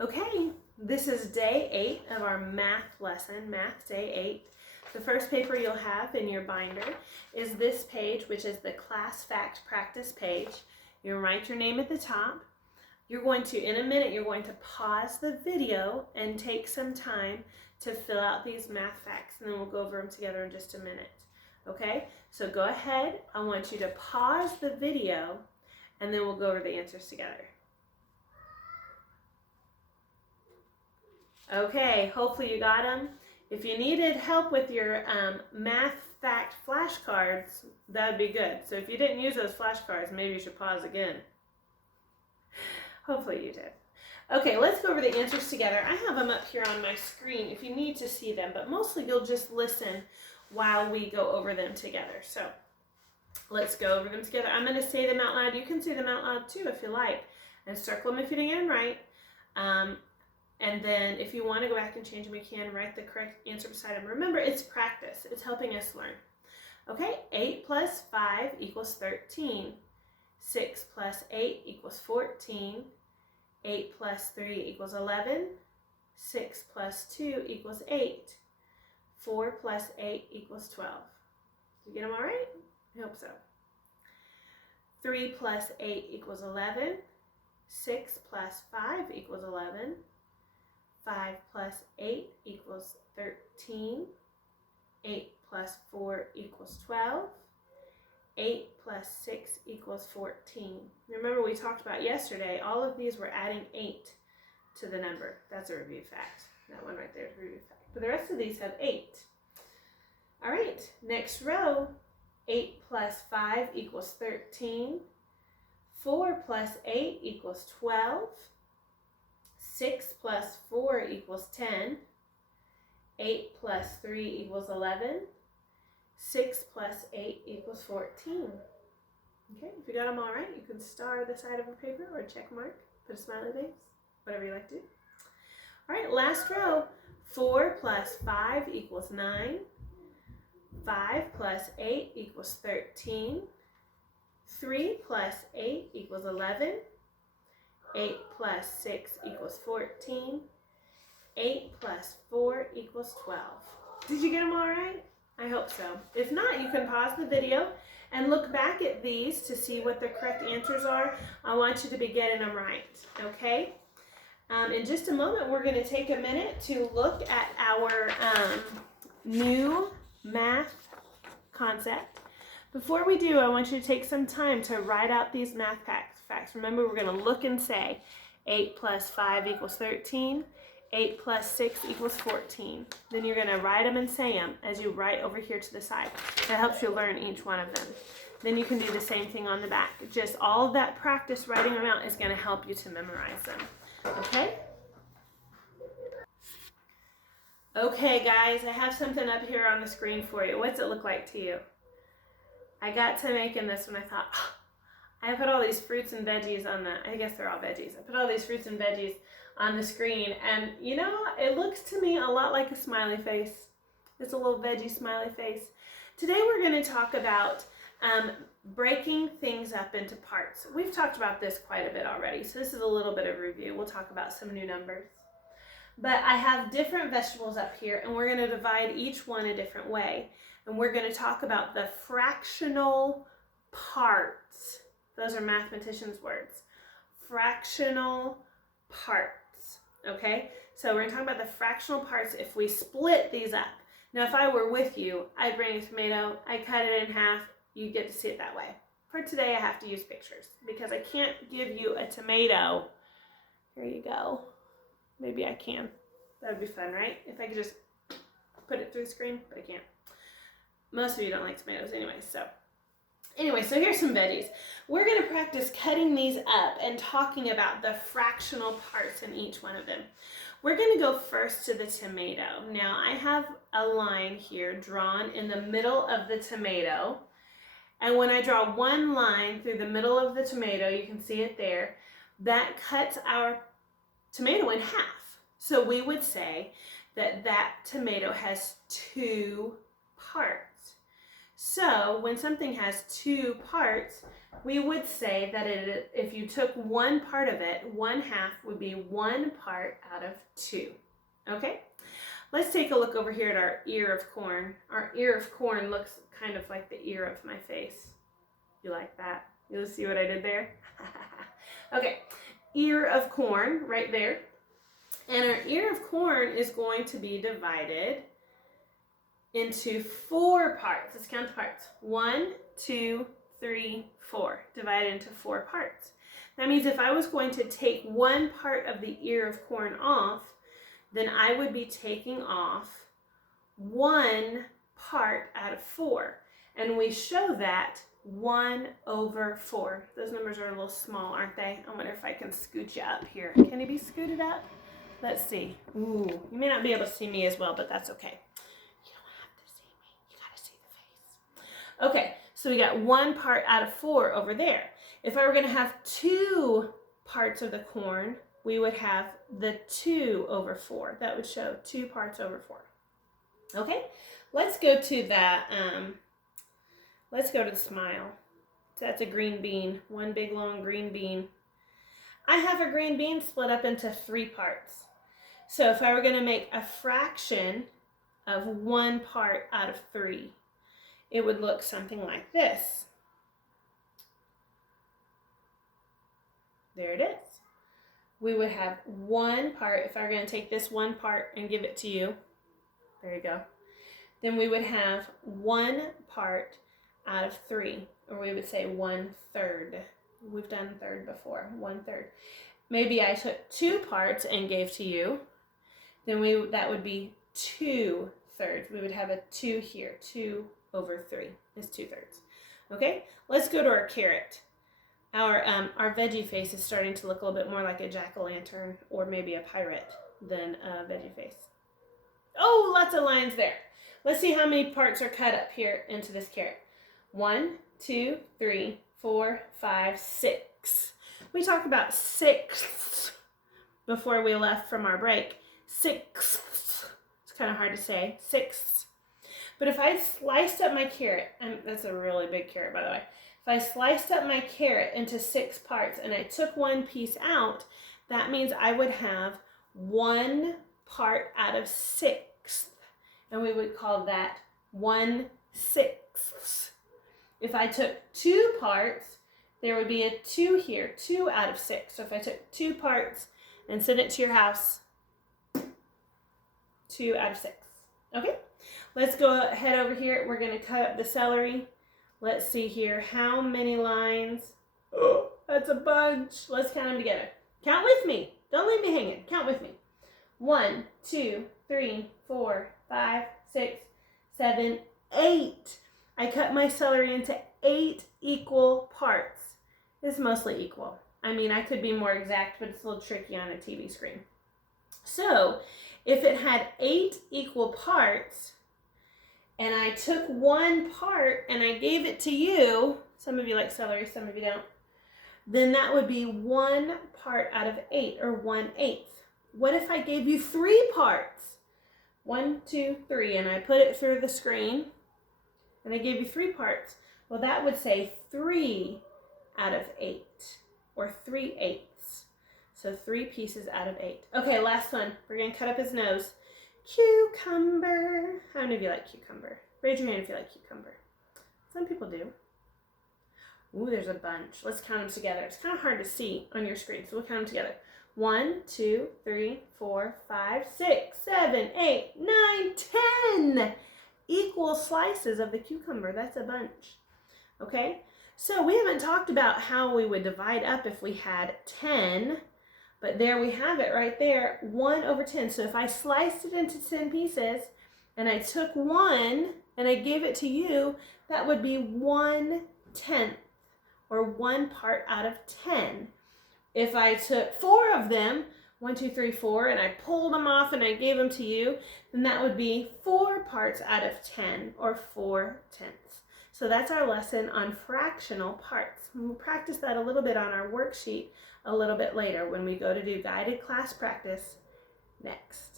Okay, this is day 8 of our math lesson, Math Day 8. The first paper you'll have in your binder is this page, which is the Class Fact Practice page. You'll write your name at the top. You're going to, in a minute, you're going to pause the video and take some time to fill out these math facts, and then we'll go over them together in just a minute. Okay, so go ahead. I want you to pause the video, and then we'll go over the answers together. Okay, hopefully you got them. If you needed help with your math fact flashcards, that would be good. So if you didn't use those flashcards, maybe you should pause again. Hopefully you did. Okay, let's go over the answers together. I have them up here on my screen if you need to see them, but mostly you'll just listen while we go over them together. So let's go over them together. I'm going to say them out loud. You can say them out loud too if you like, and circle them if you didn't get them right. And then if you want to go back and change them, you can. Write the correct answer beside them. Remember, it's practice. It's helping us learn. Okay, 8 plus 5 equals 13. 6 plus 8 equals 14. 8 plus 3 equals 11. 6 plus 2 equals 8. 4 plus 8 equals 12. Did you get them all right? I hope so. 3 plus 8 equals 11. 6 plus 5 equals 11. 5 plus 8 equals 13. 8 plus 4 equals 12. 8 plus 6 equals 14. Remember we talked about yesterday, all of these were adding 8 to the number. That's a review fact. That one right there is a review fact. But the rest of these have 8. All right, next row. 8 plus 5 equals 13. 4 plus 8 equals 12. 6 plus 4 equals 10. 8 plus 3 equals 11. 6 plus 8 equals 14. Okay, if you got them all right, you can star the side of a paper or a check mark, put a smiley face, whatever you like to do. All right, last row. 4 plus 5 equals 9. 5 plus 8 equals 13. 3 plus 8 equals 11. 8 plus 6 equals 14. 8 plus 4 equals 12. Did you get them all right? I hope so. If not, you can pause the video and look back at these to see what the correct answers are. I want you to be getting them right, okay? In just a moment, we're going to take a minute to look at our new math concept. Before we do, I want you to take some time to write out these math facts. Remember, we're going to look and say 8 plus 5 equals 13. 8 plus 6 equals 14. Then you're going to write them and say them as you write over here to the side. That helps you learn each one of them. Then you can do the same thing on the back. Just all of that practice writing them out is going to help you to memorize them. Okay? Okay, guys, I have something up here on the screen for you. What's it look like to you? I got to making this when I thought, I put all these fruits and veggies on I guess they're all veggies. I put all these fruits and veggies on the screen, and you know, it looks to me a lot like a smiley face. It's a little veggie smiley face. Today we're going to talk about breaking things up into parts. We've talked about this quite a bit already, so this is a little bit of review. We'll talk about some new numbers. But I have different vegetables up here, and we're going to divide each one a different way. And we're going to talk about the fractional parts. Those are mathematicians' words. Fractional parts. Okay? So we're going to talk about the fractional parts if we split these up. Now, if I were with you, I'd bring a tomato, I'd cut it in half, you get to see it that way. For today, I have to use pictures because I can't give you a tomato. Here you go. Maybe I can. That would be fun, right? If I could just put it through the screen, but I can't. Most of you don't like tomatoes anyway, so here's some veggies. We're going to practice cutting these up and talking about the fractional parts in each one of them. We're going to go first to the tomato. Now, I have a line here drawn in the middle of the tomato. And when I draw one line through the middle of the tomato, you can see it there, that cuts our tomato in half. So we would say that that tomato has 2 parts. So when something has two parts, we would say that if you took one part of it, 1/2 would be 1 part out of 2. Okay? Let's take a look over here at our ear of corn. Our ear of corn looks kind of like the ear of my face. You like that? You'll see what I did there? Okay, ear of corn right there. And our ear of corn is going to be divided into 4 parts. Let's count the parts. 1, 2, 3, 4. Divided into 4 parts. That means if I was going to take one part of the ear of corn off, then I would be taking off 1 part out of 4. And we show that 1/4. Those numbers are a little small, aren't they? I wonder if I can scoot you up here. Can he be scooted up? Let's see. Ooh, you may not be able to see me as well, but that's okay. You don't have to see me. You gotta see the face. Okay, so we got 1 part out of 4 over there. If I were gonna have 2 parts of the corn, we would have the 2/4. That would show 2 parts over 4. Okay, let's go to that. Let's go to the smile. So that's a green bean, one big long green bean. I have a green bean split up into 3 parts. So if I were going to make a fraction of 1 part out of 3, it would look something like this. There it is. We would have 1 part, if I were going to take this 1 part and give it to you, there you go, then we would have 1 part out of 3, or we would say 1/3. We've done third before, 1/3. Maybe I took 2 parts and gave to you, then that would be 2/3. We would have a 2 here, 2/3 is 2/3. Okay, let's go to our carrot. Our veggie face is starting to look a little bit more like a jack-o'-lantern or maybe a pirate than a veggie face. Oh, lots of lines there. Let's see how many parts are cut up here into this carrot. 1, 2, 3, 4, 5, 6. We talked about sixths before we left from our break. Sixths. It's kind of hard to say. Sixths. But if I sliced up my carrot, that's a really big carrot, by the way. If I sliced up my carrot into 6 parts and I took 1 piece out, that means I would have 1 part out of 6. And we would call that 1/6. If I took 2 parts, there would be a 2 here, 2 out of 6. So if I took 2 parts and sent it to your house, 2 out of 6. Okay, let's go ahead over here. We're going to cut up the celery. Let's see here. How many lines? Oh, that's a bunch. Let's count them together. Count with me. Don't leave me hanging. Count with me. 1, 2, 3, 4, 5, 6, 7, 8. I cut my celery into 8 equal parts. It's mostly equal. I mean, I could be more exact, but it's a little tricky on a TV screen. So, if it had 8 equal parts, and I took 1 part and I gave it to you, some of you like celery, some of you don't, then that would be 1 part out of 8, or 1/8. What if I gave you 3 parts? 1, 2, 3, and I put it through the screen, and I gave you 3 parts. Well, that would say 3 out of 8, or 3/8. So 3 pieces out of 8. Okay, last one. We're going to cut up his nose. Cucumber. How many of you like cucumber? Raise your hand if you like cucumber. Some people do. Ooh, there's a bunch. Let's count them together. It's kind of hard to see on your screen, so we'll count them together. 1, 2, 3, 4, 5, 6, 7, 8, 9, 10 equal slices of the cucumber. That's a bunch. Okay, so we haven't talked about how we would divide up if we had 10, but there we have it right there, 1/10. So if I sliced it into 10 pieces and I took 1 and I gave it to you, that would be 1/10, or 1 part out of 10. If I took 4 of them, 1, 2, 3, 4, and I pulled them off and I gave them to you, then that would be 4 parts out of 10, or 4/10. So that's our lesson on fractional parts. And we'll practice that a little bit on our worksheet a little bit later when we go to do guided class practice next.